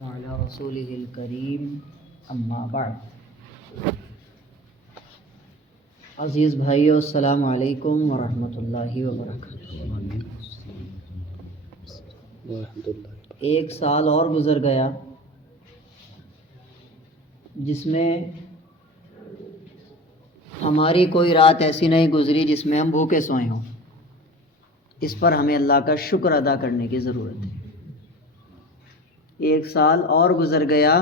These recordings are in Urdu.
وعلی رسولہ الکریم اما بعد۔ عزیز بھائیو، السلام علیکم ورحمۃ اللہ وبرکاتہ۔ ایک سال اور گزر گیا جس میں ہماری کوئی رات ایسی نہیں گزری جس میں ہم بھوکے سوئے ہوں۔ اس پر ہمیں اللہ کا شکر ادا کرنے کی ضرورت ہے۔ ایک سال اور گزر گیا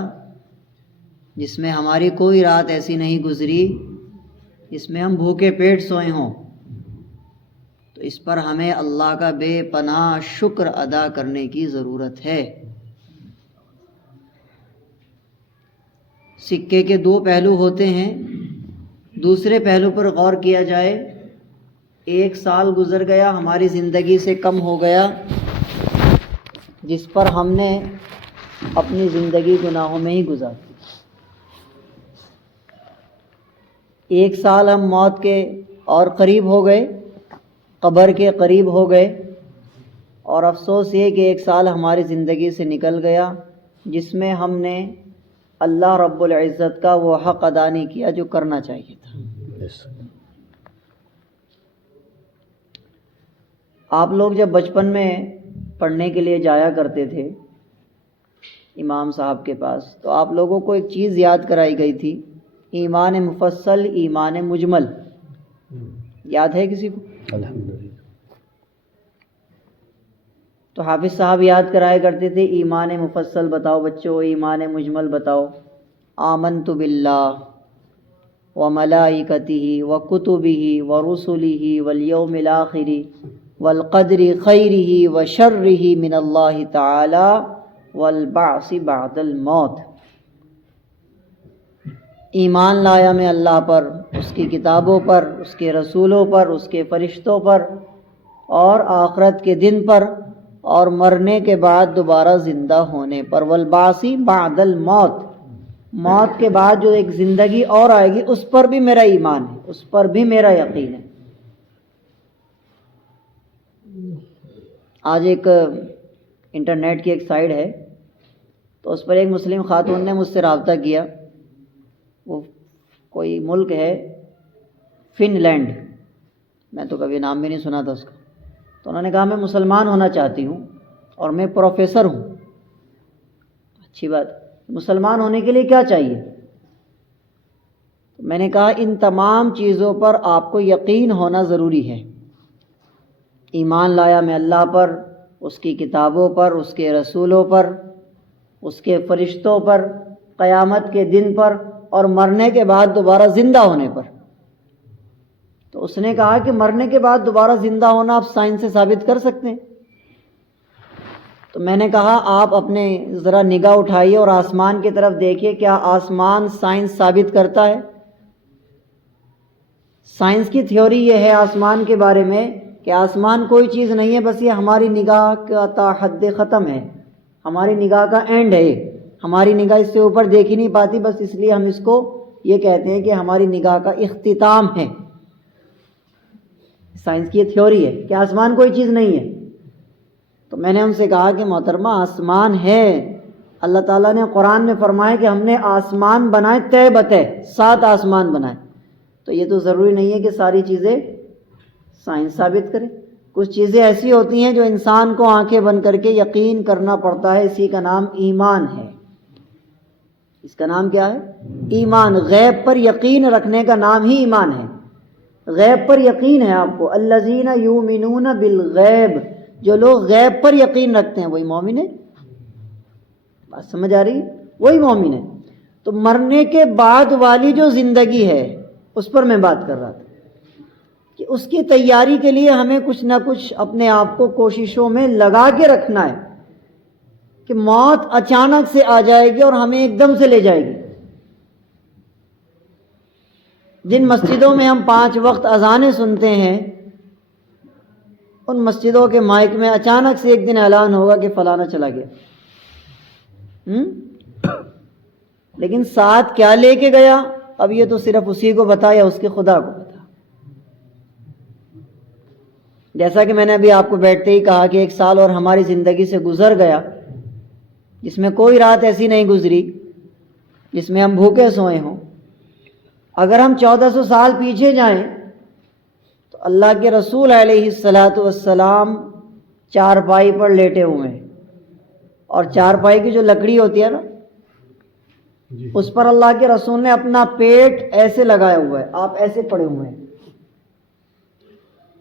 جس میں ہماری کوئی رات ایسی نہیں گزری جس میں ہم بھوکے پیٹ سوئے ہوں، تو اس پر ہمیں اللہ کا بے پناہ شکر ادا کرنے کی ضرورت ہے۔ سکے کے دو پہلو ہوتے ہیں، دوسرے پہلو پر غور کیا جائے۔ ایک سال گزر گیا، ہماری زندگی سے کم ہو گیا، جس پر ہم نے اپنی زندگی گناہوں میں ہی گزاری۔ ایک سال ہم موت کے اور قریب ہو گئے، قبر کے قریب ہو گئے، اور افسوس یہ کہ ایک سال ہماری زندگی سے نکل گیا جس میں ہم نے اللہ رب العزت کا وہ حق ادا نہیں کیا جو کرنا چاہیے تھا۔ آپ لوگ جب بچپن میں پڑھنے کے لیے جایا کرتے تھے امام صاحب کے پاس، تو آپ لوگوں کو ایک چیز یاد کرائی گئی تھی، ایمان مفصل، ایمان مجمل۔ یاد ہے کسی کو؟ الحمدللہ۔ تو حافظ صاحب یاد کرایا کرتے تھے، ایمان مفصل بتاؤ بچوں، ایمان مجمل بتاؤ۔ آمنت باللہ وملائکتہ وکتبہ ورسلہ والیوم الآخر والقدر خیرہ وشرہ من اللہ تعالی والبعث بعد الموت۔ ایمان لایا میں اللہ پر، اس کی کتابوں پر، اس کے رسولوں پر، اس کے فرشتوں پر، اور آخرت کے دن پر، اور مرنے کے بعد دوبارہ زندہ ہونے پر۔ والبعث بعد الموت، موت کے بعد جو ایک زندگی اور آئے گی اس پر بھی میرا ایمان ہے، اس پر بھی میرا یقین ہے۔ آج ایک انٹرنیٹ کی ایک سائٹ ہے، تو اس پر ایک مسلم خاتون نے مجھ سے رابطہ کیا۔ وہ کوئی ملک ہے فن لینڈ، میں تو کبھی نام بھی نہیں سنا تھا اس کا۔ تو انہوں نے کہا میں مسلمان ہونا چاہتی ہوں اور میں پروفیسر ہوں۔ اچھی بات، مسلمان ہونے کے لیے کیا چاہیے؟ میں نے کہا ان تمام چیزوں پر آپ کو یقین ہونا ضروری ہے۔ ایمان لایا میں اللہ پر، اس کی کتابوں پر، اس کے رسولوں پر، اس کے فرشتوں پر، قیامت کے دن پر، اور مرنے کے بعد دوبارہ زندہ ہونے پر۔ تو اس نے کہا کہ مرنے کے بعد دوبارہ زندہ ہونا آپ سائنس سے ثابت کر سکتے ہیں؟ تو میں نے کہا آپ اپنے ذرا نگاہ اٹھائیے اور آسمان کی طرف دیکھیے، کیا آسمان سائنس ثابت کرتا ہے؟ سائنس کی تھیوری یہ ہے آسمان کے بارے میں کہ آسمان کوئی چیز نہیں ہے، بس یہ ہماری نگاہ کا تا حد ختم ہے، ہماری نگاہ کا اینڈ ہے، ہماری نگاہ اس سے اوپر دیکھ ہی نہیں پاتی، بس اس لیے ہم اس کو یہ کہتے ہیں کہ ہماری نگاہ کا اختتام ہے۔ سائنس کی یہ تھیوری ہے کہ آسمان کوئی چیز نہیں ہے۔ تو میں نے ان سے کہا کہ محترمہ آسمان ہے، اللہ تعالیٰ نے قرآن میں فرمایا کہ ہم نے آسمان بنائے تہ بتہ، 7 آسمان بنائے۔ تو یہ تو ضروری نہیں ہے کہ ساری چیزیں سائنس ثابت کرے، کچھ چیزیں ایسی ہوتی ہیں جو انسان کو آنکھیں بند کر کے یقین کرنا پڑتا ہے، اسی کا نام ایمان ہے۔ اس کا نام کیا ہے؟ ایمان۔ غیب پر یقین رکھنے کا نام ہی ایمان ہے۔ غیب پر یقین ہے آپ کو، الذین یؤمنون بالغیب، جو لوگ غیب پر یقین رکھتے ہیں وہی مومن ہے۔ بات سمجھ آ رہی؟ وہی مومن ہے۔ تو مرنے کے بعد والی جو زندگی ہے اس پر میں بات کر رہا تھا کہ اس کی تیاری کے لیے ہمیں کچھ نہ کچھ اپنے آپ کو کوششوں میں لگا کے رکھنا ہے کہ موت اچانک سے آ جائے گی اور ہمیں ایک دم سے لے جائے گی۔ جن مسجدوں میں ہم 5 وقت اذانیں سنتے ہیں، ان مسجدوں کے مائک میں اچانک سے ایک دن اعلان ہوگا کہ فلانا چلا گیا، لیکن ساتھ کیا لے کے گیا اب یہ تو صرف اسی کو بتا یا اس کے خدا کو بتا۔ جیسا کہ میں نے ابھی آپ کو بیٹھتے ہی کہا کہ ایک سال اور ہماری زندگی سے گزر گیا جس میں کوئی رات ایسی نہیں گزری جس میں ہم بھوکے سوئے ہوں. اگر ہم 1400 سال پیچھے جائیں تو اللہ کے رسول علیہ السلام چارپائی پر لیٹے ہوئے ہیں، اور چارپائی کی جو لکڑی ہوتی ہے نا اس پر اللہ کے رسول نے اپنا پیٹ ایسے لگایا ہوا ہے، آپ ایسے پڑے ہوئے ہیں.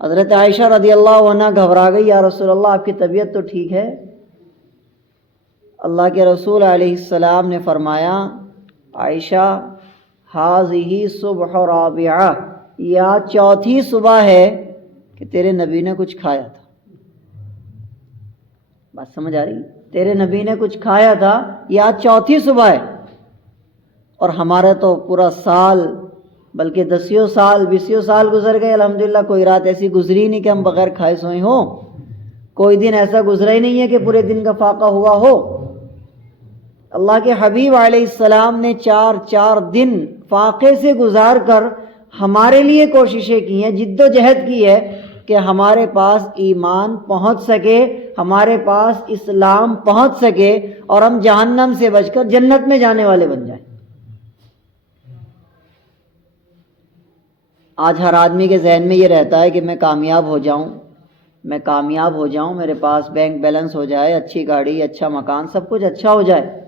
حضرت عائشہ رضی اللہ عنہ گھبرا گئی، یا رسول اللہ آپ کی طبیعت تو ٹھیک ہے؟ اللہ کے رسول علیہ السلام نے فرمایا، عائشہ ہاذہ صبح رابعہ، یا چوتھی صبح ہے کہ تیرے نبی نے کچھ کھایا تھا. بات سمجھ آ رہی؟ تیرے نبی نے کچھ کھایا تھا، یا چوتھی صبح ہے. اور ہمارا تو پورا سال، بلکہ 10 سال 20 سال گزر گئے، الحمدللہ کوئی رات ایسی گزری نہیں کہ ہم بغیر کھائے سوئے ہوں. کوئی دن ایسا گزرا ہی نہیں ہے کہ پورے دن کا فاقہ ہوا ہو. اللہ کے حبیب علیہ السلام نے 4 دن فاقے سے گزار کر ہمارے لیے کوششیں کی ہیں، جد و جہد کی ہے کہ ہمارے پاس ایمان پہنچ سکے، ہمارے پاس اسلام پہنچ سکے، اور ہم جہنم سے بچ کر جنت میں جانے والے بن جائیں. آج ہر آدمی کے ذہن میں یہ رہتا ہے کہ میں کامیاب ہو جاؤں، میں کامیاب ہو جاؤں، میرے پاس بینک بیلنس ہو جائے، اچھی گاڑی، اچھا مکان، سب کچھ اچھا ہو جائے.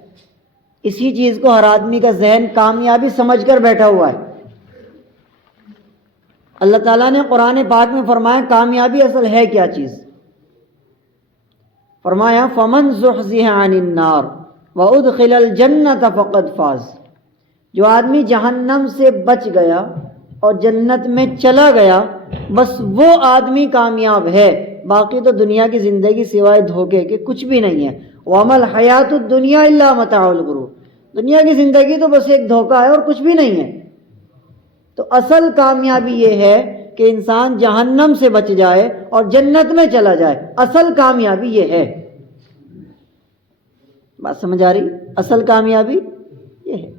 اسی چیز کو ہر آدمی کا ذہن کامیابی سمجھ کر بیٹھا ہوا ہے. اللہ تعالیٰ نے قرآن پاک میں فرمایا کامیابی اصل ہے کیا چیز. فرمایا فمن زحزح عن النار وادخل الجنۃ فقد فاز. جو آدمی جہنم سے بچ گیا اور جنت میں چلا گیا، بس وہ آدمی کامیاب ہے. باقی تو دنیا کی زندگی سوائے دھوکے کے کچھ بھی نہیں ہے. وَمَا الْحَيَاةُ الدُّنْيَا إِلَّا مَتَاعُ الْغُرُورِ. دنیا کی زندگی تو بس ایک دھوکہ ہے اور کچھ بھی نہیں ہے. تو اصل کامیابی یہ ہے کہ انسان جہنم سے بچ جائے اور جنت میں چلا جائے. اصل کامیابی یہ ہے. بات سمجھ آ رہی؟ اصل کامیابی یہ ہے.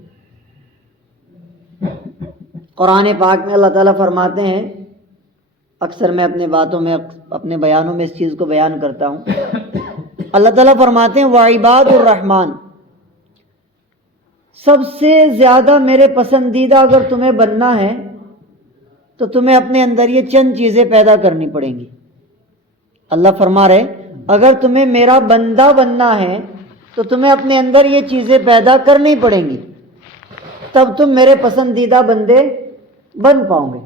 قرآن پاک میں اللہ تعالیٰ فرماتے ہیں، اکثر میں اپنے بیانوں میں اس چیز کو بیان کرتا ہوں. اللہ تعالیٰ فرماتے ہیں وعباد الرحمن، سب سے زیادہ میرے پسندیدہ اگر تمہیں بننا ہے تو تمہیں اپنے اندر یہ چند چیزیں پیدا کرنی پڑیں گی. اللہ فرما رہے اگر تمہیں میرا بندہ بننا ہے تو تمہیں اپنے اندر یہ چیزیں پیدا کرنی پڑیں گی، تب تم میرے پسندیدہ بندے بن پاؤں گے.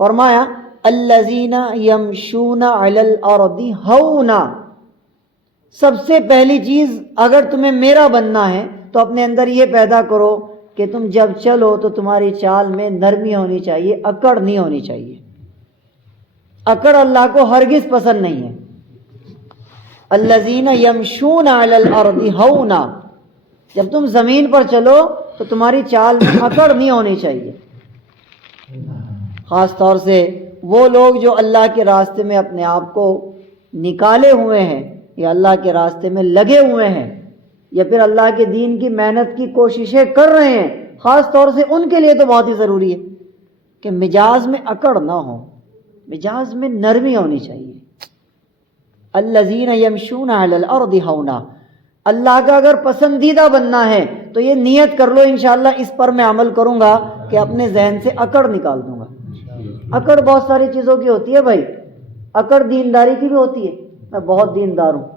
فرمایا الذین یمشون علی الارض ہونا. سب سے پہلی چیز اگر تمہیں میرا بننا ہے تو اپنے اندر یہ پیدا کرو کہ تم جب چلو تو تمہاری چال میں نرمی ہونی چاہیے، اکڑ نہیں ہونی چاہیے. اکڑ اللہ کو ہرگز پسند نہیں ہے. الذین یمشون علی الارض ہونا، جب تم زمین پر چلو تو تمہاری چال میں اکڑ نہیں ہونی چاہیے. خاص طور سے وہ لوگ جو اللہ کے راستے میں اپنے آپ کو نکالے ہوئے ہیں، یا اللہ کے راستے میں لگے ہوئے ہیں، یا پھر اللہ کے دین کی محنت کی کوششیں کر رہے ہیں، خاص طور سے ان کے لیے تو بہت ہی ضروری ہے کہ مزاج میں اکڑ نہ ہو، مزاج میں نرمی ہونی چاہیے. الذین یمشون علی الارض ہونا. اللہ کا اگر پسندیدہ بننا ہے تو یہ نیت کر لو انشاءاللہ اس پر میں عمل کروں گا کہ اپنے ذہن سے اکڑ نکال دوں گا. اکڑ بہت ساری چیزوں کی ہوتی ہے بھائی. اکڑ دینداری کی بھی ہوتی ہے، میں بہت دیندار ہوں،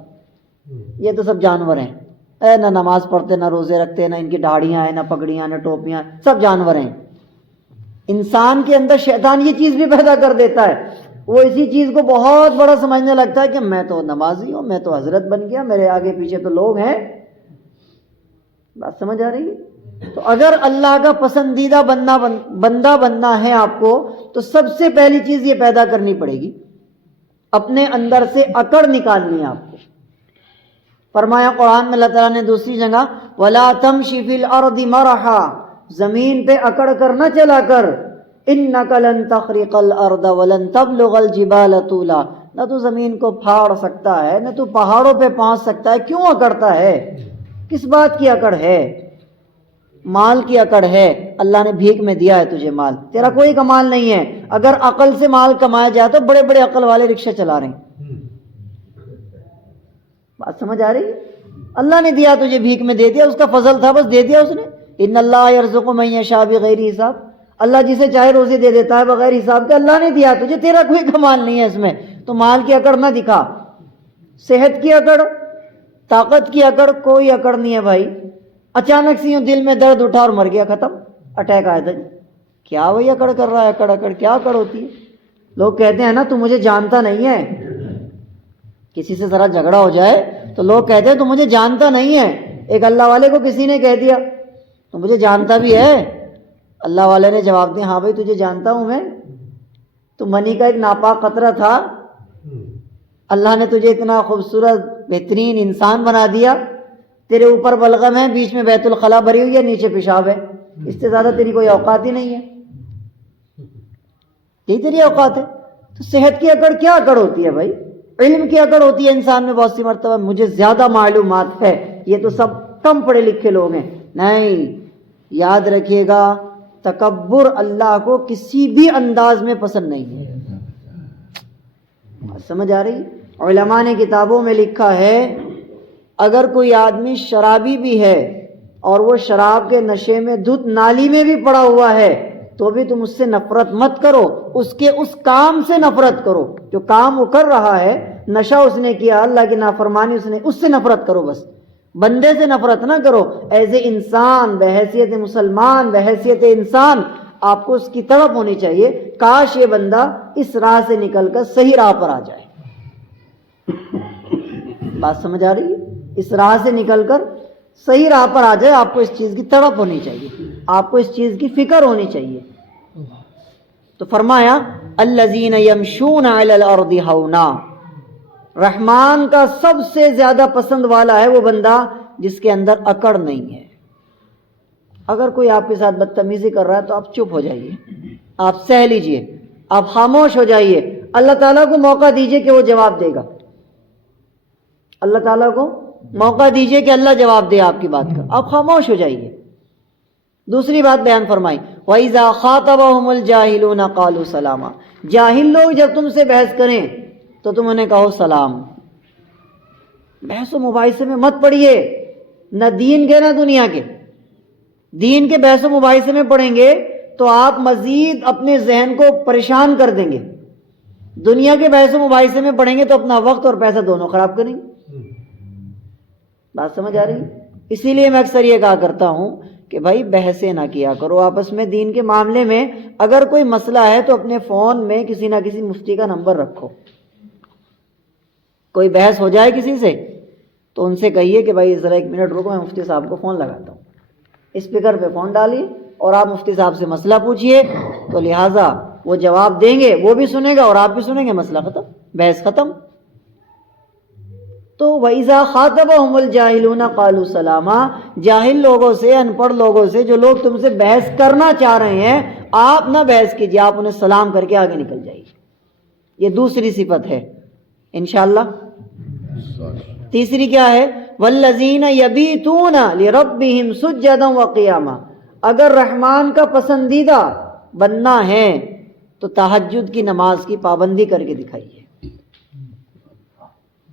یہ تو سب جانور ہیں، نہ نماز پڑھتے، نہ روزے رکھتے، نہ ان کی داڑھیاں ہیں، نہ پگڑیاں، نہ ٹوپیاں، سب جانور ہیں. انسان کے اندر شیطان یہ چیز بھی پیدا کر دیتا ہے، وہ اسی چیز کو بہت بڑا سمجھنے لگتا ہے کہ میں تو نمازی ہوں، میں تو حضرت بن گیا، میرے آگے پیچھے تو لوگ ہیں. بات سمجھ آ رہی ہے؟ تو اگر اللہ کا پسندیدہ بندہ بننا ہے آپ کو تو سب سے پہلی چیز یہ پیدا کرنی پڑے گی، اپنے اندر سے اکڑ نکالنی ہے آپ کو. فرمایا قرآن میں اللہ تعالیٰ نے دوسری جگہ وَلَا تَمْشِ فِي الْأَرْضِ مَرَحًا، زمین پہ اکڑ کر نہ چلا کر، إِنَّكَ لَن تَخْرِقَ الْأَرْضَ وَلَن تَبْلُغَ الْجِبَالَ طُولًا. نہ تو زمین کو پھاڑ سکتا ہے، نہ تو پہاڑوں پہ پہنچ سکتا ہے. کیوں اکڑتا ہے؟ کس بات کی اکڑ ہے؟ مال کی اکڑ ہے. اللہ نے بھیک میں دیا ہے تجھے مال، تیرا کوئی کمال نہیں ہے. اگر عقل سے مال کمایا جائے تو بڑے بڑے عقل والے رکشے چلا رہے ہیں. بات سمجھ آ رہی ہے؟ اللہ نے دیا تجھے بھیک میں دے دیا, اس کا فضل تھا بس دے دیا اس نے. ان اللہ یرزق من یشاء بغیر حساب, اللہ جسے چاہے روزی دے دیتا ہے بغیر حساب کے. اللہ نے دیا تجھے, تیرا کوئی کمال نہیں ہے اس میں. تو مال کی اکڑ نہ دکھا, صحت کی اکڑ, طاقت کی اکڑ, کوئی اکڑ نہیں ہے بھائی. اچانک سے یوں دل میں درد اٹھا اور مر گیا, ختم, اٹیک آیا تھا. کیا وہی اکڑ کر رہا ہے, اکڑ اکڑ, کیا اکڑ ہوتی ہے؟ لوگ کہتے ہیں نا تو مجھے جانتا نہیں ہے, کسی سے ذرا جھگڑا ہو جائے تو لوگ کہتے ہیں تو مجھے جانتا نہیں ہے. ایک اللہ والے کو کسی نے کہہ دیا تو مجھے جانتا بھی ہے. اللہ والے نے جواب دیا, ہاں بھائی تجھے جانتا ہوں میں, تو منی کا ایک ناپاک قطرہ تھا, اللہ نے تجھے اتنا خوبصورت بہترین انسان بنا دیا, تیرے اوپر بلغم ہے, بیچ میں بیت الخلا بھری ہوئی ہے, نیچے پیشاب ہے, اس سے زیادہ تیری کوئی اوقات ہی نہیں ہے, یہی تیری اوقات ہے. تو صحت کی اکڑ کیا اکڑ ہوتی ہے بھائی؟ علم کی اکڑ ہوتی ہے انسان میں بہت سی مرتبہ, مجھے زیادہ معلومات ہے, یہ تو سب کم پڑھے لکھے لوگ ہیں. نہیں, یاد رکھیے گا, تکبر اللہ کو کسی بھی انداز میں پسند نہیں ہے. سمجھ آ رہی؟ علماء نے کتابوں میں لکھا ہے اگر کوئی آدمی شرابی بھی ہے اور وہ شراب کے نشے میں دھت نالی میں بھی پڑا ہوا ہے تو بھی تم اس سے نفرت مت کرو, اس کے اس کام سے نفرت کرو. جو کام وہ کر رہا ہے, نشہ اس نے کیا, اللہ کی نافرمانی اس نے, اس سے نفرت کرو بس, بندے سے نفرت نہ کرو. ایز اے انسان, بحیثیت مسلمان, بحیثیت انسان, آپ کو اس کی طرف ہونی چاہیے, کاش یہ بندہ اس راہ سے نکل کر صحیح راہ پر آ جائے. بات سمجھ آ رہی ہے؟ اس راہ سے نکل کر صحیح راہ پر آ جائے. آپ کو اس چیز کی طرف ہونی چاہیے, آپ کو اس چیز کی فکر ہونی چاہیے. تو فرمایا الذین یمشون علی الارض ہونا, رحمان کا سب سے زیادہ پسند والا ہے وہ بندہ جس کے اندر اکڑ نہیں ہے. اگر کوئی آپ کے ساتھ بدتمیزی کر رہا ہے تو آپ چپ ہو جائیے, آپ سہ لیجئے, آپ خاموش ہو جائیے. اللہ تعالیٰ کو موقع دیجئے کہ وہ جواب دے گا. اللہ تعالیٰ کو موقع دیجئے کہ اللہ جواب دے آپ کی بات کا, آپ خاموش ہو جائیے. دوسری بات بیان فرمائی, وَإِذَا خَاطَبَهُمُ الْجَاهِلُونَ قَالُوا سَلَامًا, جاہل لوگ جب تم سے بحث کریں تو تم انہیں کہو سلام. بحث و مباحثے میں مت پڑھیے, نہ دین کے نہ دنیا کے. دین کے بحث و مباحثے میں پڑھیں گے تو آپ مزید اپنے ذہن کو پریشان کر دیں گے. دنیا کے بحث و مباحثے میں پڑھیں گے تو اپنا وقت اور پیسہ دونوں خراب کریں گے. بات سمجھ آ رہی؟ اسی لیے میں اکثر یہ کہا کرتا ہوں کہ بھائی بحثیں نہ کیا کرو آپس میں دین کے معاملے میں. اگر کوئی مسئلہ ہے تو اپنے فون میں کسی نہ کسی مفتی کا نمبر رکھو. کوئی بحث ہو جائے کسی سے تو ان سے کہیے کہ بھائی ذرا 1 منٹ رکو, میں مفتی صاحب کو فون لگاتا ہوں. اسپیکر پہ فون ڈالیے اور آپ مفتی صاحب سے مسئلہ پوچھیے, تو لہٰذا وہ جواب دیں گے, وہ بھی سنیں گا اور آپ بھی سنیں گے, مسئلہ ختم, بحث ختم. تو وَإِذَا خَاطَبَهُمُ الْجَاهِلُونَ قَالُوا سَلَامًا, جاہل لوگوں سے, ان پڑھ لوگوں سے, جو لوگ تم سے بحث کرنا چاہ رہے ہیں, آپ نہ بحث کیجیے, آپ انہیں سلام کر کے آگے نکل جائیے. یہ دوسری صفت ہے انشاءاللہ. تیسری کیا ہے؟ وَالَّذِينَ يَبِيتُونَ لِرَبِّهِمْ سُجَّدًا وَقِيَامًا, اگر رحمان کا پسندیدہ بننا ہے تو تہجد کی نماز کی پابندی کر کے دکھائیے.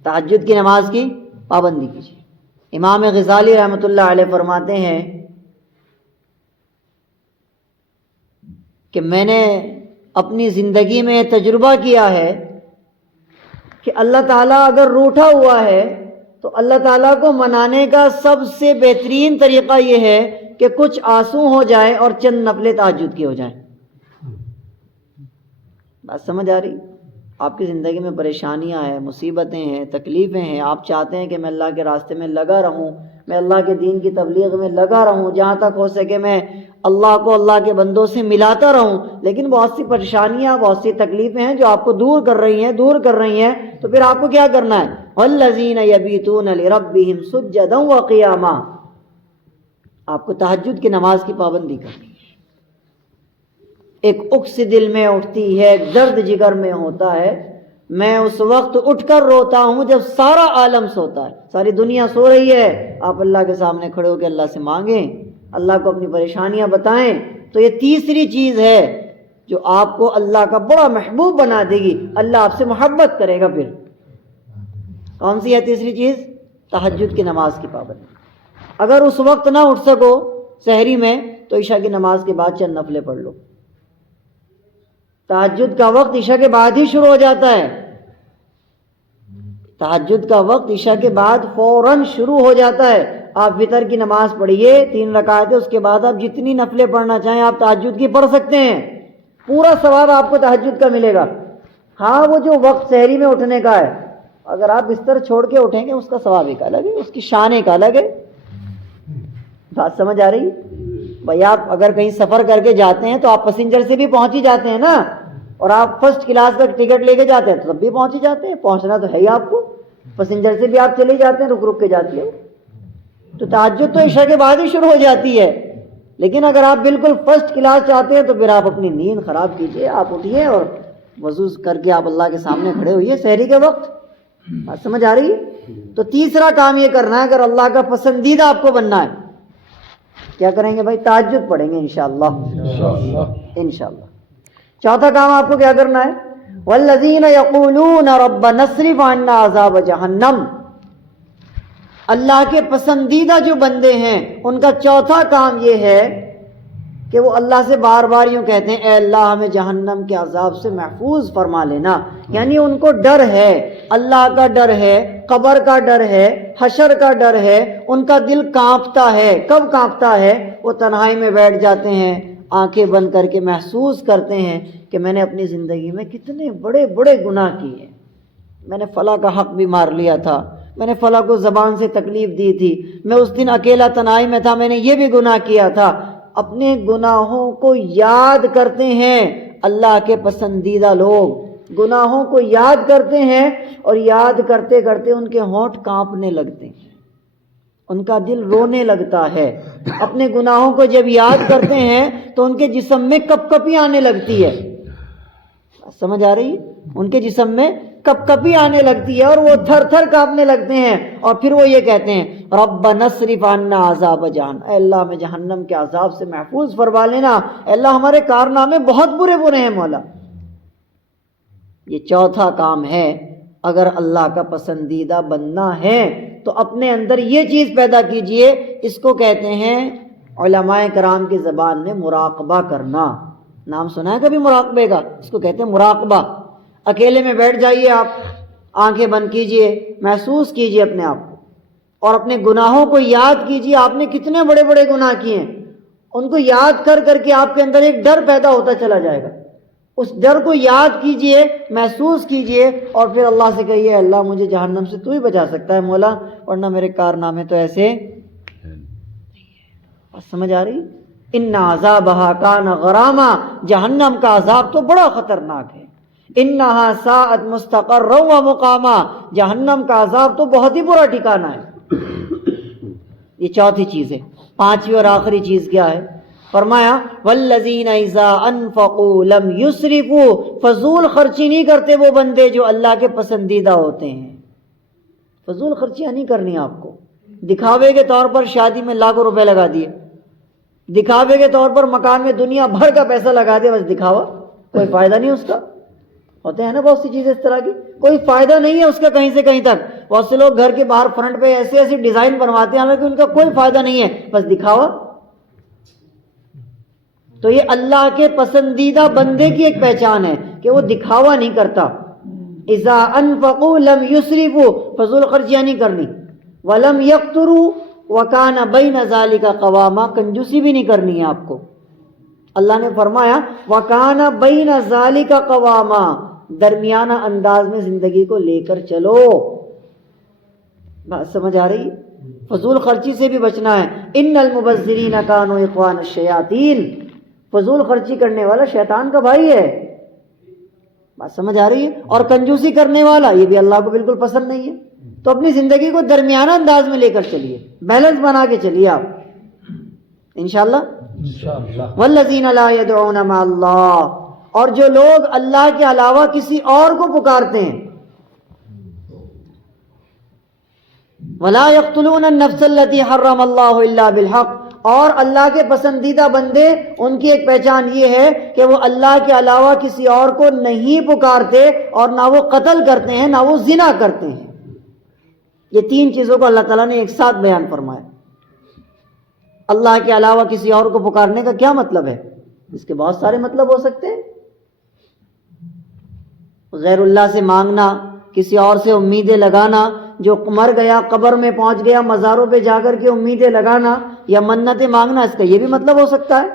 تہجد کی نماز کی پابندی کیجیے. امام غزالی رحمۃ اللہ علیہ فرماتے ہیں کہ میں نے اپنی زندگی میں تجربہ کیا ہے کہ اللہ تعالیٰ اگر روٹھا ہوا ہے تو اللہ تعالیٰ کو منانے کا سب سے بہترین طریقہ یہ ہے کہ کچھ آنسو ہو جائے اور چند نفل تہجد کی ہو جائیں. بات سمجھ آ رہی؟ آپ کی زندگی میں پریشانیاں ہیں, مصیبتیں ہیں, تکلیفیں ہیں, آپ چاہتے ہیں کہ میں اللہ کے راستے میں لگا رہوں, میں اللہ کے دین کی تبلیغ میں لگا رہوں, جہاں تک ہو سکے میں اللہ کو اللہ کے بندوں سے ملاتا رہوں, لیکن بہت سی پریشانیاں, بہت سی تکلیفیں ہیں جو آپ کو دور کر رہی ہیں, تو پھر آپ کو کیا کرنا ہے؟ وَالَّذِينَ يَبِيتُونَ لِرَبِّهِمْ سُجَّدًا وَقِيَامًا, آپ کو تہجد کی نماز کی پابندی کرنی ہے. ایک اکس دل میں اٹھتی ہے, ایک درد جگر میں ہوتا ہے, میں اس وقت اٹھ کر روتا ہوں جب سارا عالم سوتا ہے, ساری دنیا سو رہی ہے, آپ اللہ کے سامنے کھڑے ہو کے اللہ سے مانگیں, اللہ کو اپنی پریشانیاں بتائیں. تو یہ تیسری چیز ہے جو آپ کو اللہ کا بڑا محبوب بنا دے گی, اللہ آپ سے محبت کرے گا. پھر کون سی ہے تیسری چیز؟ تہجد کی نماز کی پابندی. اگر اس وقت نہ اٹھ سکو سحری میں تو عشاء کی نماز کے بعد چند نفلیں پڑھ لو. تہجد کا وقت عشاء کے بعد ہی شروع ہو جاتا ہے. تہجد کا وقت عشاء کے بعد فوراً شروع ہو جاتا ہے. آپ وتر کی نماز پڑھیے 3 رکعتیں، اس کے بعد آپ جتنی نفلیں پڑھنا چاہیں آپ تہجد کی پڑھ سکتے ہیں. پورا ثواب آپ کو تہجد کا ملے گا. ہاں وہ جو وقت سحری میں اٹھنے کا ہے، اگر آپ بستر چھوڑ کے اٹھیں گے اس کا ثواب ایک الگ ہے، اس کی شان ایک الگ ہے. بات سمجھ آ رہی ہے بھائی؟ آپ اگر کہیں سفر کر کے جاتے ہیں تو آپ پیسنجر سے بھی پہنچ ہی جاتے ہیں نا، اور آپ فرسٹ کلاس کا ٹکٹ لے کے جاتے ہیں تو تب بھی پہنچ ہی جاتے ہیں. پہنچنا تو ہے ہی آپ کو. پیسنجر سے بھی آپ چلے جاتے ہیں، رک رک کے جاتی ہے. تو تہجد تو عشاء کے بعد ہی شروع ہو جاتی ہے. لیکن اگر آپ بالکل فرسٹ کلاس چاہتے ہیں تو پھر آپ اپنی نیند خراب کیجئے، آپ اٹھیے اور وضو کر کے آپ اللہ کے سامنے کھڑے ہوئیے سحری کے وقت. بات سمجھ آ رہی ہے؟ تو تیسرا کام یہ کرنا ہے اگر اللہ کا پسندیدہ آپ کو بننا ہے. کیا کریں گے بھائی؟ تہجد پڑھیں گے انشاءاللہ. انشاءاللہ. چوتھا کام آپ کو کیا کرنا ہے؟ والذین یقولون ربنا اصرف عنا عذاب جہنم. اللہ کے پسندیدہ جو بندے ہیں ان کا چوتھا کام یہ ہے کہ وہ اللہ سے بار بار یوں کہتے ہیں اے اللہ ہمیں جہنم کے عذاب سے محفوظ فرما لینا. یعنی ان کو ڈر ہے، اللہ کا ڈر ہے، قبر کا ڈر ہے، حشر کا ڈر ہے. ان کا دل کانپتا ہے. کب کانپتا ہے؟ وہ تنہائی میں بیٹھ جاتے ہیں، آنکھیں بند کر کے محسوس کرتے ہیں کہ میں نے اپنی زندگی میں کتنے بڑے بڑے گناہ کیے ہیں. میں نے فلاں کا حق بھی مار لیا تھا، میں نے فلاں کو زبان سے تکلیف دی تھی، میں اس دن اکیلا تنہائی میں تھا، میں نے یہ بھی گناہ کیا تھا. اپنے گناہوں کو یاد کرتے ہیں. اللہ کے پسندیدہ لوگ گناہوں کو یاد کرتے ہیں اور یاد کرتے کرتے ان کے ہونٹ کانپنے لگتے ہیں، ان کا دل رونے لگتا ہے. اپنے گناہوں کو جب یاد کرتے ہیں تو ان کے جسم میں کپ کپی آنے لگتی ہے. سمجھ آ رہی ہے؟ ان کے جسم میں کپ کپی آنے لگتی ہے اور وہ تھر تھر کانپنے لگتے ہیں. اور پھر وہ یہ کہتے ہیں ربنا اصرف عنا عذاب جہنم. اے اللہ ہمیں جہنم کے عذاب سے محفوظ فرما لینا. اے اللہ ہمارے کارنامے بہت برے برے ہیں مولا. یہ چوتھا کام ہے. اگر اللہ کا پسندیدہ بننا ہے تو اپنے اندر یہ چیز پیدا کیجئے. اس کو کہتے ہیں علماء کرام کی زبان میں مراقبہ کرنا. نام سنا ہے کبھی مراقبے کا؟ اس کو کہتے ہیں مراقبہ. اکیلے میں بیٹھ جائیے، آپ آنکھیں بند کیجئے، محسوس کیجئے اپنے آپ کو اور اپنے گناہوں کو یاد کیجئے. آپ نے کتنے بڑے بڑے گناہ کیے ہیں، ان کو یاد کر کر کے آپ کے اندر ایک ڈر پیدا ہوتا چلا جائے گا. اس ڈر کو یاد کیجئے، محسوس کیجئے اور پھر اللہ سے کہیے اللہ مجھے جہنم سے تو ہی بچا سکتا ہے مولا، ورنہ میرے کارنامے تو ایسے. سمجھ آ رہی؟ ان عذابھا کان غراما. جہنم کا عذاب تو بڑا خطرناک ہے. انہا ساءت مستقرا و مقاما. جہنم کا عذاب تو بہت ہی برا ٹھکانہ ہے. یہ چوتھی چیز ہے. پانچویں اور آخری چیز کیا ہے؟ فرمایا والذین اذا انفقوا لم یسرفوا. فضول خرچی نہیں کرتے وہ بندے جو اللہ کے پسندیدہ ہوتے ہیں. فضول خرچیاں نہیں کرنی آپ کو. دکھاوے کے طور پر شادی میں لاکھوں روپے لگا دیے، دکھاوے کے طور پر مکان میں دنیا بھر کا پیسہ لگا دیا، بس دکھاوا، کوئی فائدہ نہیں اس کا. ہوتے ہیں نا بہت سی چیزیں اس طرح کی، کوئی فائدہ نہیں ہے اس کا کہیں سے کہیں تک. بہت سے لوگ گھر کے باہر فرنٹ پہ ایسے ایسے ڈیزائن بنواتے ہیں حالانکہ ان کا کوئی فائدہ نہیں ہے، بس دکھاوا. تو یہ اللہ کے پسندیدہ بندے کی ایک پہچان ہے کہ وہ دکھاوا نہیں کرتا. اذا انفقوا لم یسرفوا. فضول خرچیاں نہیں کرنی. ولم یقتروا وکان بین ذلک قواما. کنجوسی بھی نہیں کرنی ہے آپ کو. اللہ نے فرمایا وکان بین ذلک قواما. درمیانہ انداز میں زندگی کو لے کر چلو. بات سمجھ آ رہی؟ فضول خرچی سے بھی بچنا ہے. ان المبذرین کانوا اخوان الشیاطین. فضول خرچی کرنے والا شیطان کا بھائی ہے. بات سمجھ آ رہی ہے؟ اور کنجوسی کرنے والا یہ بھی اللہ کو بالکل پسند نہیں ہے. تو اپنی زندگی کو درمیانہ انداز میں لے کر چلیے، بیلنس بنا کے چلیے آپ انشاءاللہ. والذین لا یدعون مع اللہ. اور جو لوگ اللہ کے علاوہ کسی اور کو پکارتے ہیں. ولا یقتلون النفس التي حرم اللہ الا بالحق. اور اللہ کے پسندیدہ بندے ان کی ایک پہچان یہ ہے کہ وہ اللہ کے علاوہ کسی اور کو نہیں پکارتے اور نہ وہ قتل کرتے ہیں نہ وہ زنا کرتے ہیں. یہ تین چیزوں کو اللہ تعالیٰ نے ایک ساتھ بیان فرمایا۔ اللہ کے علاوہ کسی اور کو پکارنے کا کیا مطلب ہے؟ اس کے بہت سارے مطلب ہو سکتے ہیں۔ غیر اللہ سے مانگنا، کسی اور سے امیدیں لگانا، جو مر گیا قبر میں پہنچ گیا مزاروں پہ جا کر کے امیدیں لگانا یا منتیں مانگنا، اس کا یہ بھی مطلب ہو سکتا ہے۔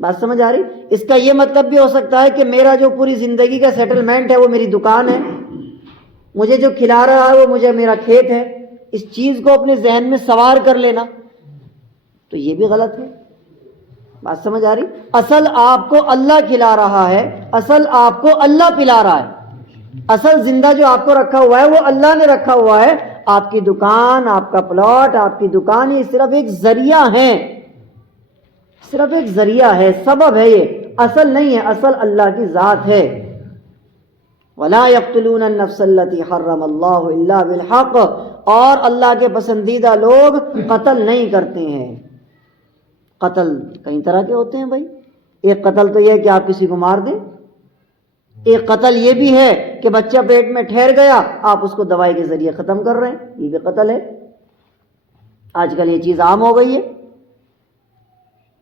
بات سمجھ آ رہی؟ اس کا یہ مطلب بھی ہو سکتا ہے کہ میرا جو پوری زندگی کا سیٹلمنٹ ہے وہ میری دکان ہے، مجھے جو کھلا رہا ہے وہ مجھے میرا کھیت ہے، اس چیز کو اپنے ذہن میں سوار کر لینا تو یہ بھی غلط ہے۔ بات سمجھ آ رہی؟ اصل آپ کو اللہ کھلا رہا ہے، اصل آپ کو اللہ پلا رہا ہے، اصل زندہ جو آپ کو رکھا ہوا ہے وہ اللہ نے رکھا ہوا ہے۔ آپ کی دکان، آپ کا پلاٹ، آپ کی دکان یہ صرف ایک ذریعہ ہے، صرف ایک ذریعہ ہے، سبب ہے، یہ اصل نہیں ہے، اصل اللہ کی ذات ہے۔ وَلَا يَقْتُلُونَ النَّفْسَ الَّتِي حَرَّمَ اللَّهُ إِلَّا بِالْحَقِّ، اور اللہ کے پسندیدہ لوگ قتل نہیں کرتے ہیں۔ قتل کئی طرح کے ہوتے ہیں بھائی، ایک قتل تو یہ ہے کہ آپ کسی کو مار دیں، ایک قتل یہ بھی ہے کہ بچہ پیٹ میں ٹھہر گیا، آپ اس کو دوائی کے ذریعے ختم کر رہے ہیں، یہ بھی قتل ہے۔ آج کل یہ چیز عام ہو گئی ہے،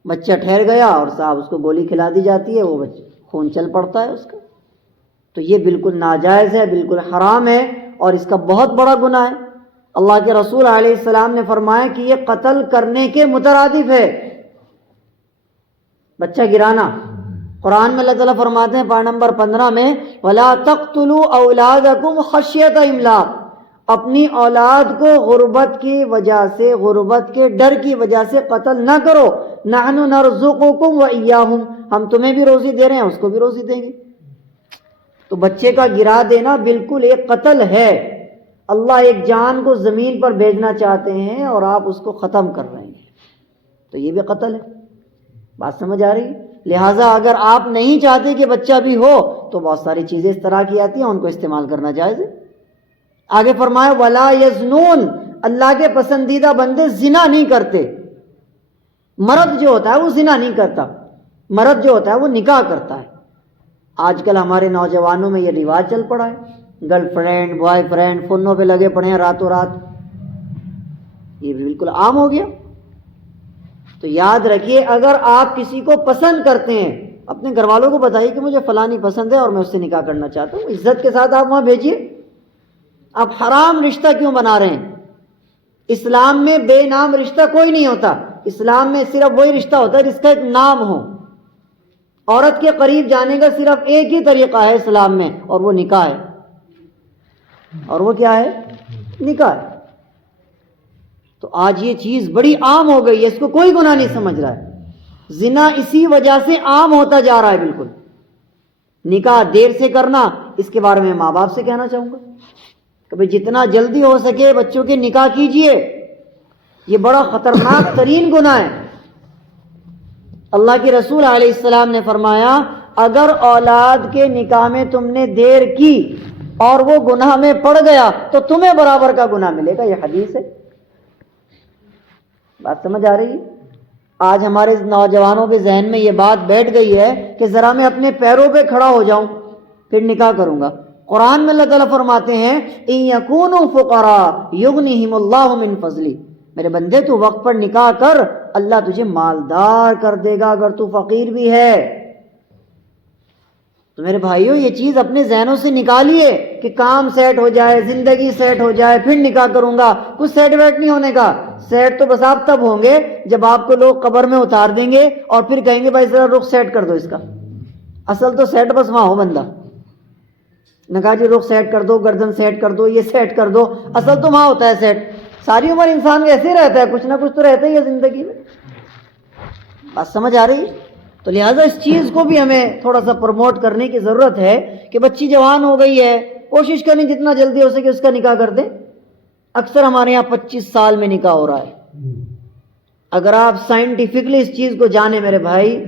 بچہ ٹھہر گیا اور صاحب اس کو گولی کھلا دی جاتی ہے، وہ بچہ خون چل پڑتا ہے اس کا، تو یہ بالکل ناجائز ہے، بالکل حرام ہے اور اس کا بہت بڑا گناہ ہے۔ اللہ کے رسول علیہ السلام نے فرمایا کہ یہ قتل کرنے کے مترادف ہے، بچہ گرانا۔ قرآن میں اللہ تعالیٰ فرماتے ہیں پارہ نمبر 15 میں وَلَا تَقْتُلُوا أَوْلَادَكُمْ خَشْيَةَ إِمْلَاقٍ، اپنی اولاد کو غربت کی وجہ سے، غربت کے ڈر کی وجہ سے قتل نہ کرو، نَحْنُ نَرْزُقُكُمْ وَإِيَّاهُمْ، ہم تمہیں بھی روزی دے رہے ہیں اس کو بھی روزی دیں گے۔ تو بچے کا گرا دینا بالکل ایک قتل ہے، اللہ ایک جان کو زمین پر بھیجنا چاہتے ہیں اور آپ اس کو ختم کر رہے ہیں، تو یہ بھی قتل ہے۔ بات سمجھ آ رہی؟ لہٰذا اگر آپ نہیں چاہتے کہ بچہ بھی ہو تو بہت ساری چیزیں اس طرح کی آتی ہیں، ان کو استعمال کرنا جائز ہے۔ آگے فرمایا وَلَا يَزْنُونَ، اللہ کے پسندیدہ بندے زنا نہیں کرتے۔ مرد جو ہوتا ہے وہ زنا نہیں کرتا، مرد جو ہوتا ہے وہ نکاح کرتا ہے۔ آج کل ہمارے نوجوانوں میں یہ رواج چل پڑا ہے، گرل فرینڈ، بوائے فرینڈ، فونوں پہ لگے پڑے ہیں راتوں رات، یہ بالکل عام ہو گیا۔ تو یاد رکھیے اگر آپ کسی کو پسند کرتے ہیں، اپنے گھر والوں کو بتائیے کہ مجھے فلانی پسند ہے اور میں اس سے نکاح کرنا چاہتا ہوں، عزت کے ساتھ آپ وہاں بھیجیے۔ آپ حرام رشتہ کیوں بنا رہے ہیں؟ اسلام میں بے نام رشتہ کوئی نہیں ہوتا، اسلام میں صرف وہی رشتہ ہوتا ہے جس کا ایک نام ہو۔ عورت کے قریب جانے کا صرف ایک ہی طریقہ ہے اسلام میں، اور وہ نکاح ہے۔ اور وہ کیا ہے؟ نکاح ہے۔ تو آج یہ چیز بڑی عام ہو گئی ہے، اس کو کوئی گناہ نہیں سمجھ رہا ہے۔ زنا اسی وجہ سے عام ہوتا جا رہا ہے بالکل۔ نکاح دیر سے کرنا، اس کے بارے میں ماں باپ سے کہنا چاہوں گا کہ بھئی جتنا جلدی ہو سکے بچوں کے نکاح کیجئے، یہ بڑا خطرناک ترین گناہ ہے۔ اللہ کے رسول علیہ السلام نے فرمایا اگر اولاد کے نکاح میں تم نے دیر کی اور وہ گناہ میں پڑ گیا تو تمہیں برابر کا گناہ ملے گا، یہ حدیث ہے۔ بات سمجھ آ رہی ہے؟ آج ہمارے نوجوانوں کے ذہن میں یہ بات بیٹھ گئی ہے کہ ذرا میں اپنے پیروں پہ کھڑا ہو جاؤں پھر نکاح کروں گا۔ قرآن میں اللہ تعالیٰ فرماتے ہیں إِن يَكُونُوا فُقَرَاءَ يُغْنِهِمُ اللَّهُ مِن فَضْلِهِ، میرے بندے تو وقت پر نکاح کر، اللہ تجھے مالدار کر دے گا اگر تو فقیر بھی ہے۔ تو میرے بھائیوں یہ چیز اپنے ذہنوں سے نکالیے کہ کام سیٹ ہو جائے، زندگی سیٹ ہو جائے پھر نکاح کروں گا، کچھ سیٹ ویٹ نہیں ہونے کا۔ سیٹ تو بس آپ تب ہوں گے جب آپ کو لوگ قبر میں اتار دیں گے اور پھر کہیں گے بھائی ذرا رخ سیٹ کر دو اس کا۔ اصل تو سیٹ بس وہاں ہو بندہ، نے کہا جی رخ سیٹ کر دو، گردن سیٹ کر دو، یہ سیٹ کر دو، اصل تو وہاں ہوتا ہے سیٹ۔ ساری عمر انسان ایسے رہتا ہے، کچھ نہ کچھ تو رہتا ہی ہے زندگی میں۔ بات سمجھ آ رہی؟ تو لہٰذا اس چیز کو بھی ہمیں تھوڑا سا پروموٹ کرنے کی ضرورت ہے کہ بچی جوان ہو گئی ہے، کوشش کریں جتنا جلدی ہو سکے اس کا نکاح کر دیں۔ اکثر ہمارے یہاں 25 سال میں نکاح ہو رہا ہے۔ اگر آپ سائنٹیفکلی اس چیز کو جانیں میرے بھائی،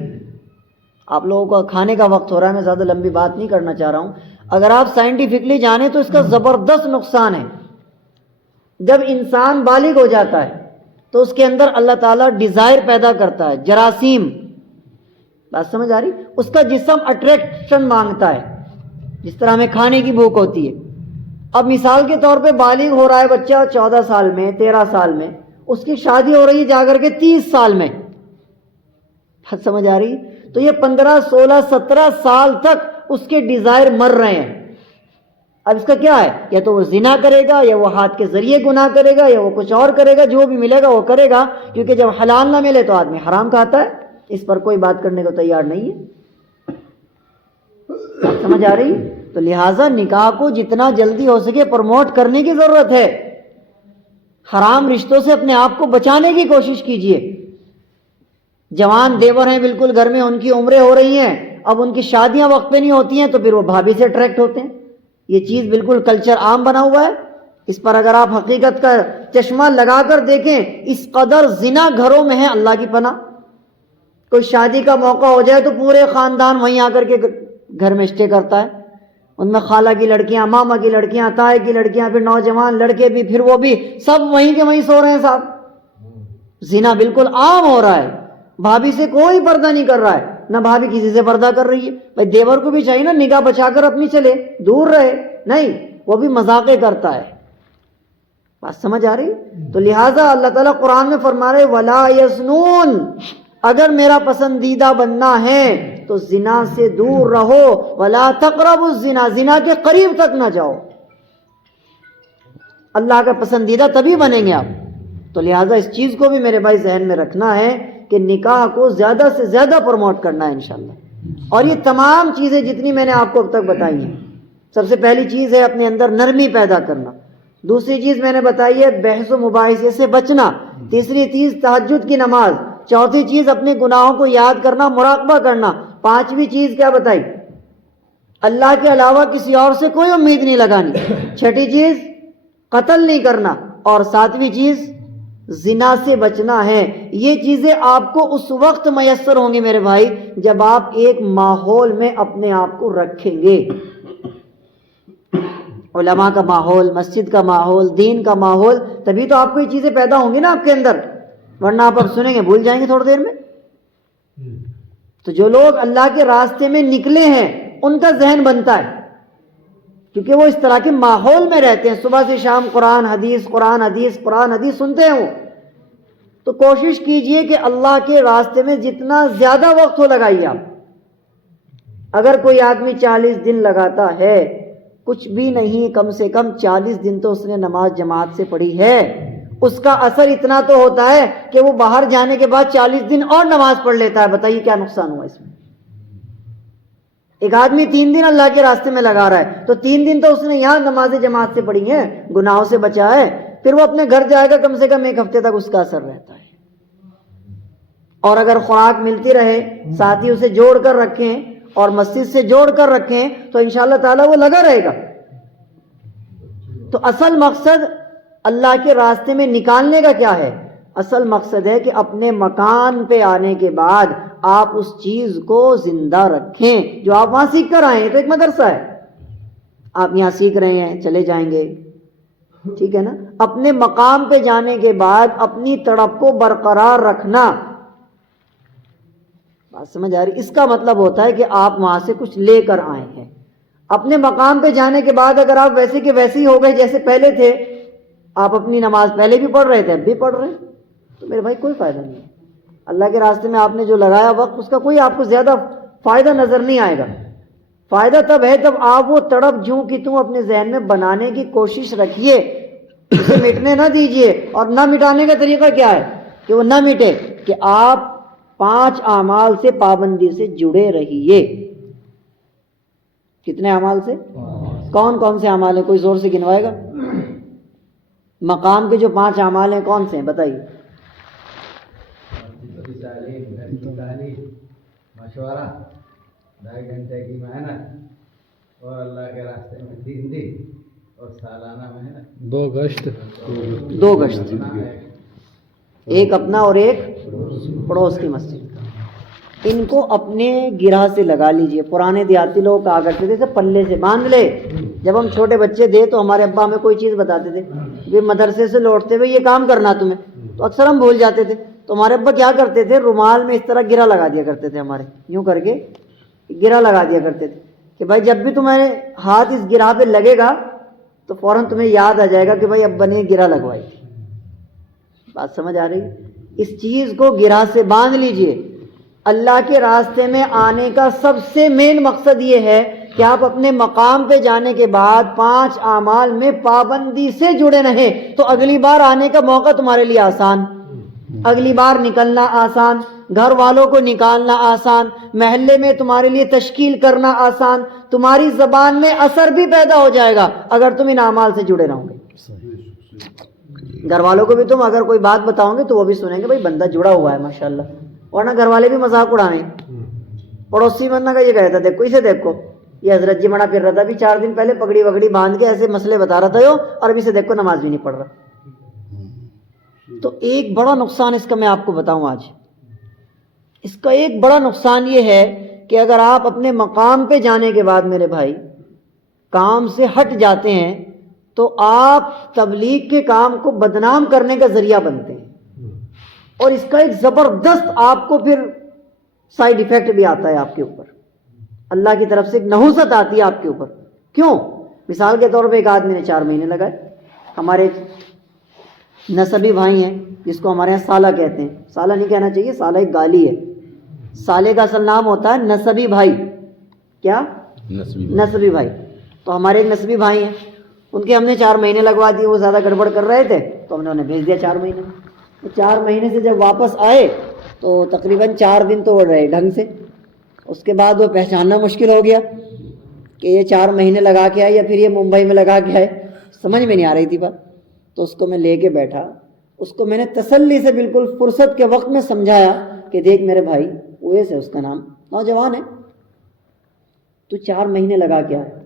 آپ لوگوں کا کھانے کا وقت ہو رہا ہے، میں زیادہ لمبی بات نہیں کرنا چاہ رہا ہوں، اگر آپ سائنٹیفکلی جانیں تو اس کا زبردست نقصان ہے۔ جب انسان بالغ ہو جاتا ہے تو اس کے اندر اللہ تعالیٰ ڈیزائر پیدا کرتا ہے، جراثیم۔ بات سمجھ آ رہی؟ اس کا جسم اٹریکشن مانگتا ہے، جس طرح ہمیں کھانے کی بھوک ہوتی ہے۔ اب مثال کے طور پہ بالغ ہو رہا ہے بچہ 14 سال میں 13 سال میں، اس کی شادی ہو رہی ہے جا کر کے 30 سال میں، بات سمجھ آ رہی؟ تو یہ 15 16 17 سال تک اس کے ڈیزائر مر رہے ہیں۔ اب اس کا کیا ہے؟ یا تو وہ زنا کرے گا، یا وہ ہاتھ کے ذریعے گناہ کرے گا، یا وہ کچھ اور کرے گا، جو بھی ملے گا وہ کرے گا، کیونکہ جب حلال نہ ملے تو آدمی حرام کھاتا ہے۔ اس پر کوئی بات کرنے کو تیار نہیں ہے، سمجھ آ رہی؟ تو لہٰذا نکاح کو جتنا جلدی ہو سکے پروموٹ کرنے کی ضرورت ہے، حرام رشتوں سے اپنے آپ کو بچانے کی کوشش کیجیے۔ جوان دیور ہیں بالکل گھر میں، ان کی عمریں ہو رہی ہیں، اب ان کی شادیاں وقت پہ نہیں ہوتی ہیں تو پھر وہ بھابھی سے اٹریکٹ ہوتے ہیں۔ یہ چیز بالکل کلچر عام بنا ہوا ہے، اس پر اگر آپ حقیقت کا چشمہ لگا کر دیکھیں، اس قدر زنا گھروں میں ہے، اللہ کی پناہ۔ کوئی شادی کا موقع ہو جائے تو پورے خاندان وہیں آ کر کے گھر میں اسٹے کرتا ہے، ان میں خالہ کی لڑکیاں، ماما کی لڑکیاں، تائے کی لڑکیاں، پھر نوجوان لڑکے بھی، پھر وہ بھی، سب وہیں کے وہیں سو رہے ہیں صاحب۔ زنا بالکل عام ہو رہا ہے، بھابھی سے کوئی پردہ نہیں کر رہا ہے، نہ بھابھی کسی سے پردہ کر رہی ہے۔ بھائی دیور کو بھی چاہیے نا نگاہ بچا کر اپنی چلے، دور رہے، نہیں وہ بھی مذاقیں کرتا ہے۔ بات سمجھ آ رہی؟ تو لہٰذا اللہ تعالیٰ قرآن میں فرما رہے وَلَا يَزْنُونَ، اگر میرا پسندیدہ بننا ہے تو زنا سے دور رہو، وَلَا تَقْرَبُوا الزِّنَا، زنا کے قریب تک نہ جاؤ۔ اللہ کا پسندیدہ تبھی بنیں گے آپ۔ تو لہٰذا اس چیز کو بھی میرے بھائی ذہن میں رکھنا ہے کہ نکاح کو زیادہ سے زیادہ پروموٹ کرنا ہے انشاءاللہ۔ اور یہ تمام چیزیں جتنی میں نے آپ کو اب تک بتائی ہیں، سب سے پہلی چیز ہے اپنے اندر نرمی پیدا کرنا، دوسری چیز میں نے بتائی ہے بحث و مباحثے سے بچنا، تیسری چیز تہجد کی نماز، چوتھی چیز اپنے گناہوں کو یاد کرنا، مراقبہ کرنا، پانچویں چیز کیا بتائی؟ اللہ کے علاوہ کسی اور سے کوئی امید نہیں لگانی، چھٹی چیز قتل نہیں کرنا، اور ساتویں چیز زنا سے بچنا ہے۔ یہ چیزیں آپ کو اس وقت میسر ہوں گی میرے بھائی جب آپ ایک ماحول میں اپنے آپ کو رکھیں گے، علماء کا ماحول، مسجد کا ماحول، دین کا ماحول، تبھی تو آپ کو یہ چیزیں پیدا ہوں گی نا آپ کے اندر، ورنہ آپ اب سنیں گے بھول جائیں گے تھوڑی دیر میں۔ تو جو لوگ اللہ کے راستے میں نکلے ہیں ان کا ذہن بنتا ہے، کیونکہ وہ اس طرح کے ماحول میں رہتے ہیں، صبح سے شام قرآن حدیث قرآن حدیث قرآن حدیث سنتے ہیں وہ۔ تو کوشش کیجئے کہ اللہ کے راستے میں جتنا زیادہ وقت ہو لگائیے آپ۔ اگر کوئی آدمی 40 دن لگاتا ہے، کچھ بھی نہیں، کم سے کم 40 دن تو اس نے نماز جماعت سے پڑھی ہے، اس کا اثر اتنا تو ہوتا ہے کہ وہ باہر جانے کے بعد 40 دن اور نماز پڑھ لیتا ہے۔ بتائیے کیا نقصان ہوا اس میں؟ ایک آدمی 3 دن اللہ کے راستے میں لگا رہا ہے تو 3 دن تو اس نے یہاں نماز جماعت سے پڑھی ہے، گناہوں سے بچا ہے، پھر وہ اپنے گھر جائے گا کم سے کم 1 ہفتے تک اس کا اثر رہتا ہے۔ اور اگر خوراک ملتی رہے، ساتھی اسے جوڑ کر رکھیں اور مسجد سے جوڑ کر رکھیں تو انشاءاللہ تعالیٰ وہ لگا رہے گا۔ تو اصل مقصد اللہ کے راستے میں نکالنے کا کیا ہے؟ اصل مقصد ہے کہ اپنے مکان پہ آنے کے بعد آپ اس چیز کو زندہ رکھیں جو آپ وہاں سیکھ کر آئے ہیں۔ تو ایک مدرسہ ہے، آپ یہاں سیکھ رہے ہیں، چلے جائیں گے، ٹھیک ہے نا؟ اپنے مقام پہ جانے کے بعد اپنی تڑپ کو برقرار رکھنا، بات سمجھ آ رہی؟ اس کا مطلب ہوتا ہے کہ آپ وہاں سے کچھ لے کر آئے ہیں۔ اپنے مقام پہ جانے کے بعد اگر آپ ویسے کے ویسے ہی ہو گئے جیسے پہلے تھے، آپ اپنی نماز پہلے بھی پڑھ رہے تھے اب بھی پڑھ رہے ہیں، تو میرے بھائی کوئی فائدہ نہیں ہے۔ اللہ کے راستے میں آپ نے جو لگایا وقت، اس کا کوئی آپ کو زیادہ فائدہ نظر نہیں آئے گا۔ فائدہ تب ہے جب آپ وہ تڑپ جوں کی توں اپنے ذہن میں بنانے کی کوشش رکھیے، اسے مٹنے نہ دیجیے۔ اور نہ مٹانے کا طریقہ کیا ہے کہ وہ نہ مٹے؟ کہ آپ 5 اعمال سے پابندی سے جڑے رہیے۔ کتنے اعمال سے؟ کون کون سے اعمال ہیں؟ کوئی زور سے گنوائے گا؟ مقام کے جو 5 اعمال ہیں کون سے ہیں بتائیے؟ مشورہ، 2.5 گھنٹے کی محنت، اور اللہ کے راستے میں 3 دن، اور سالانہ محنت 2 گشت، 2 گشت، ایک اپنا اور ایک پڑوس کی مسجد کا۔ ان کو اپنے گرہ سے لگا لیجئے۔ پرانے دیہاتی لوگ کہا کرتے تھے پلے سے باندھ لے۔ جب ہم چھوٹے بچے تھے تو ہمارے ابا ہمیں کوئی چیز بتاتے تھے کہ مدرسے سے لوٹتے ہوئے یہ کام کرنا تمہیں، تو اکثر ہم بھول جاتے تھے۔ تو ہمارے ابا کیا کرتے تھے، رومال میں اس طرح گرہ لگا دیا کرتے تھے، ہمارے یوں کر کے گرہ لگا دیا کرتے تھے کہ بھائی جب بھی تمہارے ہاتھ اس گرہ پہ لگے گا تو فوراً تمہیں یاد آ جائے گا کہ بھائی ابا نے گرہ لگوائی تھی. بات سمجھ آ رہی؟ اس چیز کو گرہ سے باندھ لیجئے. اللہ کے راستے میں آنے کا سب سے مین مقصد یہ ہے کہ آپ اپنے مقام پہ جانے کے بعد 5 اعمال میں پابندی سے جڑے رہیں، تو اگلی بار آنے کا موقع تمہارے لیے آسان، اگلی بار نکلنا آسان، گھر والوں کو نکالنا آسان، محلے میں تمہارے لیے تشکیل کرنا آسان، تمہاری زبان میں اثر بھی پیدا ہو جائے گا اگر تم ان اعمال سے جڑے رہو گے. گھر والوں کو بھی تم اگر کوئی بات بتاؤ گے تو وہ بھی سنیں گے بھائی بندہ جڑا ہوا ہے ماشاءاللہ، ورنہ گھر والے بھی مذاق اڑائیں. پڑوسی بندہ کا یہ کہتا تھا دیکھو اسے دیکھو، یہ حضرت جی بڑا پھر رہا تھا، ابھی 4 دن پہلے پگڑی وگڑی باندھ کے ایسے مسئلے بتا رہا تھا یہ، اور ابھی سے دیکھو نماز بھی نہیں پڑھ رہا. تو ایک بڑا نقصان اس کا میں آپ کو بتاؤں آج، اس کا ایک بڑا نقصان یہ ہے کہ اگر آپ اپنے مقام پہ جانے کے بعد میرے بھائی کام سے ہٹ جاتے ہیں تو آپ تبلیغ کے کام کو بدنام کرنے کا ذریعہ بنتے ہیں، اور اس کا ایک زبردست آپ کو پھر سائیڈ ایفیکٹ بھی آتا ہے آپ کے اوپر. اللہ کی طرف سے ایک نحوست آتی ہے آپ کے اوپر. کیوں؟ مثال کے طور پہ ایک آدمی نے 4 مہینے لگائے. ہمارے ایک نسبی بھائی ہیں جس کو ہمارے یہاں سالہ کہتے ہیں، سالہ نہیں کہنا چاہیے، سالہ ایک گالی ہے. سالے کا اصل نام ہوتا ہے نسبی بھائی. کیا؟ نسبی بھائی. تو ہمارے ایک نسبی بھائی ہیں، ان کے ہم نے 4 مہینے لگوا دیے. وہ زیادہ گڑبڑ کر رہے تھے تو ہم نے انہیں بھیج دیا 4 مہینے. 4 مہینے سے جب واپس آئے تو تقریباً 4 دن تو وہ رہے ڈھنگ سے. اس کے بعد وہ پہچاننا مشکل ہو گیا کہ یہ 4 مہینے لگا کے آئے یا پھر یہ ممبئی میں لگا کے آئے، سمجھ میں نہیں آ رہی تھی بات. تو اس کو میں لے کے بیٹھا، اس کو میں نے تسلی سے بالکل فرصت کے وقت میں سمجھایا کہ دیکھ میرے بھائی، اویس ہے اس کا نام، نوجوان ہے، تو 4 مہینے لگا کے آیا.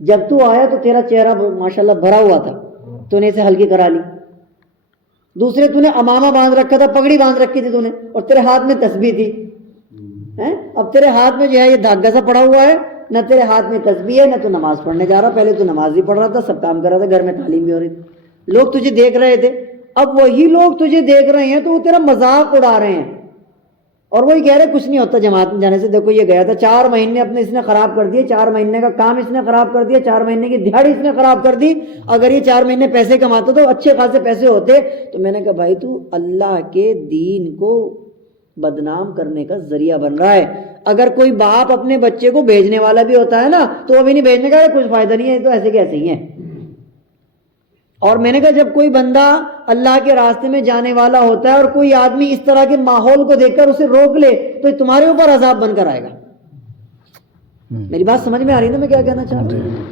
جب تو آیا تو تیرا چہرہ ماشاءاللہ بھرا ہوا تھا، تو نے اسے ہلکی کرا لی. دوسرے تو نے امامہ باندھ رکھا تھا، پگڑی باندھ رکھی تھی تو نے، اور تیرے ہاتھ میں تسبیح تھی. اب تیرے ہاتھ میں جو ہے یہ دھاگا سا پڑا ہوا ہے، نہ تیرے ہاتھ میں تسبیح ہے، نہ تو نماز پڑھنے جا رہا. پہلے تو نماز بھی پڑھ رہا تھا، سب کام کر رہا تھا، گھر میں تعلیم بھی ہو رہی تھی، لوگ تجھے دیکھ رہے تھے. اب وہی لوگ تجھے دیکھ رہے ہیں تو وہ تیرا مذاق اڑا رہے ہیں، اور وہی کہہ رہے کچھ نہیں ہوتا جماعت میں جانے سے. دیکھو یہ گیا تھا 4 مہینے اپنے اس نے خراب کر دیے، 4 مہینے کا کام اس نے خراب کر دیا، 4 مہینے کی دہاڑی اس نے خراب کر دی. اگر یہ 4 مہینے پیسے کماتا تو اچھے خاصے پیسے ہوتے. تو میں نے کہا بھائی تو اللہ کے دین کو بدنام کرنے کا ذریعہ بن رہا ہے. اگر کوئی باپ اپنے بچے کو بھیجنے والا بھی ہوتا ہے نا تو وہ بھی نہیں بھیجنے کا، کچھ فائدہ نہیں ہے، تو ایسے کیسے ہی ہیں. اور میں نے کہا جب کوئی بندہ اللہ کے راستے میں جانے والا ہوتا ہے اور کوئی آدمی اس طرح کے ماحول کو دیکھ کر اسے روک لے تو یہ تمہارے اوپر عذاب بن کر آئے گا. میری بات سمجھ میں آ رہی ہے نا میں کیا کہنا چاہ رہا ہوں؟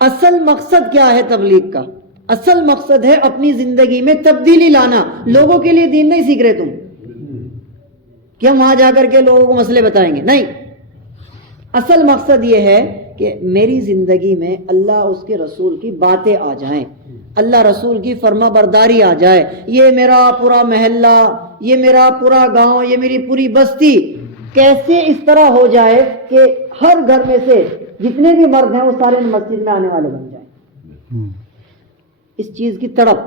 اصل مقصد کیا ہے تبلیغ کا؟ اصل مقصد ہے اپنی زندگی میں تبدیلی لانا. لوگوں کے لیے دین نہیں سیکھ رہے تم کہ ہم وہاں جا کر کے لوگوں کو مسئلے بتائیں گے، نہیں. اصل مقصد یہ ہے کہ میری زندگی میں اللہ اس کے رسول کی باتیں آ جائیں، اللہ رسول کی فرما برداری آ جائے. یہ میرا پورا محلہ، یہ میرا پورا گاؤں، یہ میری پوری بستی کیسے اس طرح ہو جائے کہ ہر گھر میں سے جتنے بھی مرد ہیں وہ سارے مسجد میں آنے والے بن جائیں. اس چیز کی تڑپ.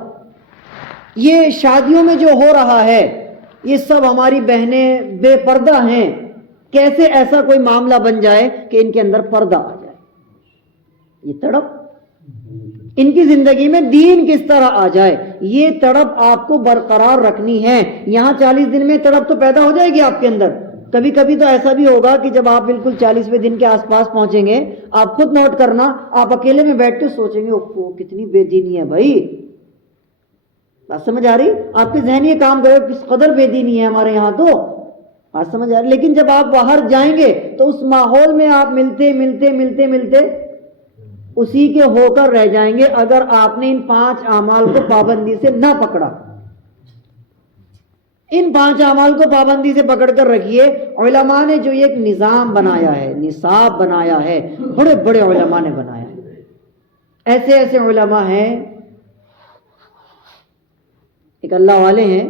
یہ شادیوں میں جو ہو رہا ہے یہ سب ہماری بہنیں بے پردہ ہیں، کیسے ایسا کوئی معاملہ بن جائے کہ ان کے اندر پردہ آ جائے. یہ تڑپ. ان کی زندگی میں دین کس طرح آ جائے، یہ تڑپ آپ کو برقرار رکھنی ہے. یہاں 40 دن میں تڑپ تو پیدا ہو جائے گی آپ کے اندر. کبھی کبھی تو ایسا بھی ہوگا کہ جب آپ بالکل 40ویں دن کے آس پاس پہنچیں گے، آپ خود نوٹ کرنا، آپ اکیلے میں بیٹھ کے سوچیں گے اوہ کتنی بے دینی ہے بھائی. بات سمجھ آ رہی؟ آپ کے ذہن یہ کام کرے کس قدر بے دینی ہے ہمارے یہاں. تو بات سمجھ آ رہی. لیکن جب آپ باہر جائیں گے تو اس ماحول میں آپ ملتے ملتے ملتے ملتے اسی کے ہو کر رہ جائیں گے اگر آپ نے ان 5 اعمال کو پابندی سے نہ پکڑا. ان 5 اعمال کو پابندی سے پکڑ کر رکھیے. علماء نے جو ایک نظام بنایا ہے، نصاب بنایا ہے، بڑے بڑے علماء نے بنایا ہے. ایسے ایسے علماء ہیں، ایک اللہ والے ہیں،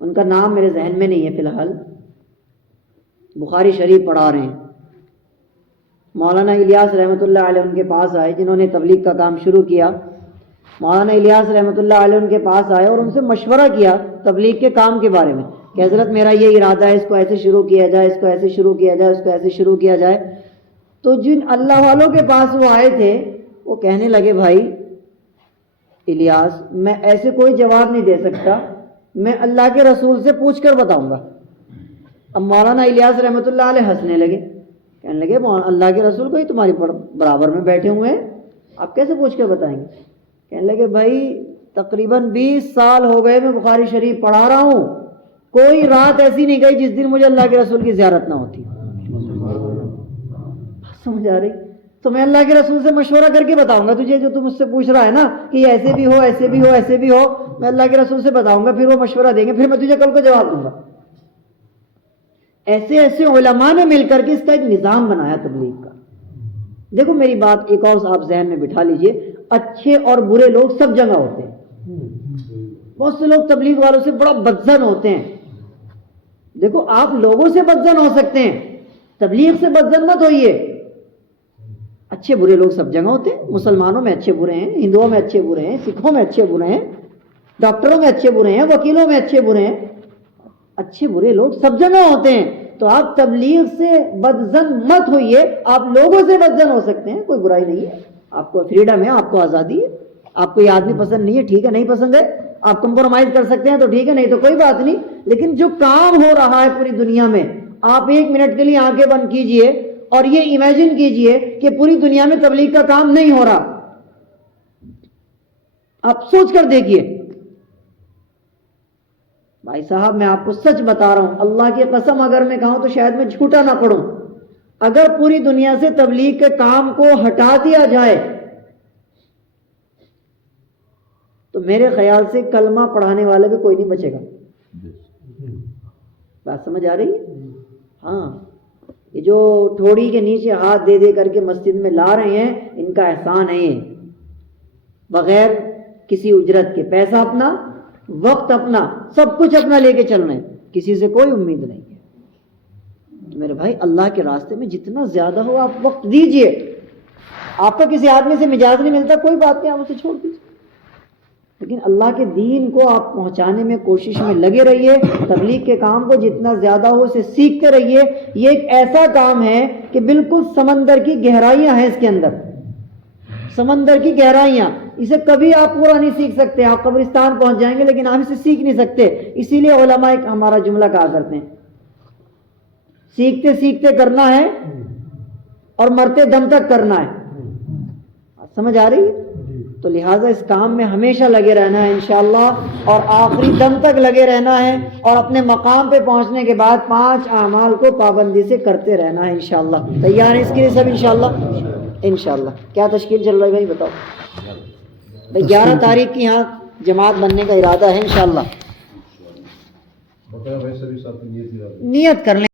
ان کا نام میرے ذہن میں نہیں ہے فی الحال، بخاری شریف پڑھا رہے ہیں. مولانا الیاس رحمۃ اللہ علیہ ان کے پاس آئے، جنہوں نے تبلیغ کا کام شروع کیا. مولانا الیاس رحمۃ اللہ علیہ ان کے پاس آئے اور ان سے مشورہ کیا تبلیغ کے کام کے بارے میں کہ حضرت میرا یہ ارادہ ہے، اس کو ایسے شروع کیا جائے، اس کو ایسے شروع کیا جائے، اس کو ایسے شروع کیا جائے. تو جن اللہ والوں کے پاس وہ آئے تھے وہ کہنے لگے بھائی الیاس میں ایسے کوئی جواب نہیں دے سکتا, میں اللہ کے رسول سے پوچھ کر بتاؤں گا. اب مولانا الیاس رحمۃ اللہ علیہ ہنسنے لگے, کہنے لگے اللہ کے رسول کوئی تمہاری برابر میں بیٹھے ہوئے ہیں, آپ کیسے پوچھ کر بتائیں گے؟ کہنے لگے بھائی تقریباً 20 سال ہو گئے میں بخاری شریف پڑھا رہا ہوں, کوئی رات ایسی نہیں گئی جس دن مجھے اللہ کے رسول کی زیارت نہ ہوتی. سمجھ آ رہی؟ تو میں اللہ کے رسول سے مشورہ کر کے بتاؤں گا تجھے, جو تم مجھ سے پوچھ رہا ہے نا کہ یہ ایسے بھی ہو ایسے بھی ہو ایسے بھی ہو, میں اللہ کے رسول سے بتاؤں گا, پھر وہ مشورہ دیں گے, پھر میں تجھے کل کو جواب دوں گا. ایسے ایسے علماء نے مل کر کے اس کا ایک نظام بنایا تبلیغ کا. دیکھو میری بات ایک اور آپ ذہن میں بٹھا لیجئے, اچھے اور برے لوگ سب جگہ ہوتے ہیں. بہت سے لوگ تبلیغ والوں سے بڑا بدظن ہوتے ہیں. دیکھو آپ لوگوں سے بدظن ہو سکتے ہیں, تبلیغ سے بدظن مت ہوئیے. اچھے برے لوگ سب جگہ ہوتے ہیں. مسلمانوں میں اچھے برے ہیں, ہندوؤں میں اچھے برے ہیں, سکھوں میں اچھے برے ہیں, ڈاکٹروں میں اچھے برے ہیں, وکیلوں میں اچھے برے ہیں. اچھے برے لوگ سب جگہ ہوتے ہیں. تو آپ تبلیغ سے بدظن مت ہوئیے, آپ لوگوں سے بدظن ہو سکتے ہیں, کوئی برائی نہیں ہے. آپ کو فریڈم ہے, آپ کو آزادی ہے. آپ کو یہ آدمی پسند نہیں ہے, ٹھیک ہے, نہیں پسند ہے, آپ کمپرومائز کر سکتے ہیں تو ٹھیک ہے, نہیں تو کوئی بات نہیں. لیکن جو کام ہو رہا ہے پوری دنیا میں, آپ 1 منٹ کے لیے آنکھیں بند کیجئے اور یہ امیجن کیجئے کہ پوری دنیا میں تبلیغ کا کام نہیں ہو رہا. آپ سوچ کر دیکھیے. بھائی صاحب میں آپ کو سچ بتا رہا ہوں, اللہ کی قسم اگر میں کہوں تو شاید میں جھوٹا نہ پڑوں, اگر پوری دنیا سے تبلیغ کے کام کو ہٹا دیا جائے تو میرے خیال سے کلمہ پڑھانے والا بھی کوئی نہیں بچے گا. بات سمجھ آ رہی ہے؟ ہاں, یہ جو ٹھوڑی کے نیچے ہاتھ دے دے کر کے مسجد میں لا رہے ہیں, ان کا احسان ہے یہ, بغیر کسی اجرت کے. پیسہ اپنا, وقت اپنا, سب کچھ اپنا لے کے چل رہے ہیں, کسی سے کوئی امید نہیں ہے. تو میرے بھائی اللہ کے راستے میں جتنا زیادہ ہو آپ وقت دیجئے. آپ کو کسی آدمی سے مجاز نہیں ملتا, کوئی بات نہیں, آپ اسے چھوڑ دیجیے, لیکن اللہ کے دین کو آپ پہنچانے میں کوشش میں لگے رہیے. تبلیغ کے کام کو جتنا زیادہ ہو اسے سیکھتے رہیے. یہ ایک ایسا کام ہے کہ بالکل سمندر کی گہرائیاں ہیں اس کے اندر, سمندر کی گہرائیاں. اسے کبھی آپ پورا نہیں سیکھ سکتے. آپ قبرستان پہنچ جائیں گے لیکن آپ اسے سیکھ نہیں سکتے. اسی لیے علماء ایک ہمارا جملہ کہا کرتے ہیں, سیکھتے سیکھتے کرنا ہے اور مرتے دم تک کرنا ہے. سمجھ آ رہی ہے؟ تو لہٰذا اس کام میں ہمیشہ لگے رہنا ہے انشاءاللہ, اور آخری دم تک لگے رہنا ہے, اور اپنے مقام پہ پہنچنے کے بعد 5 اعمال کو پابندی سے کرتے رہنا ہے انشاءاللہ. تیار ہیں اس کے لیے سب انشاءاللہ؟ انشاءاللہ. کیا تشکیل چل رہا ہے بھائی بتاؤ؟ 11 تاریخ کی یہاں جماعت بننے کا ارادہ ہے انشاءاللہ. نیت کر لیں.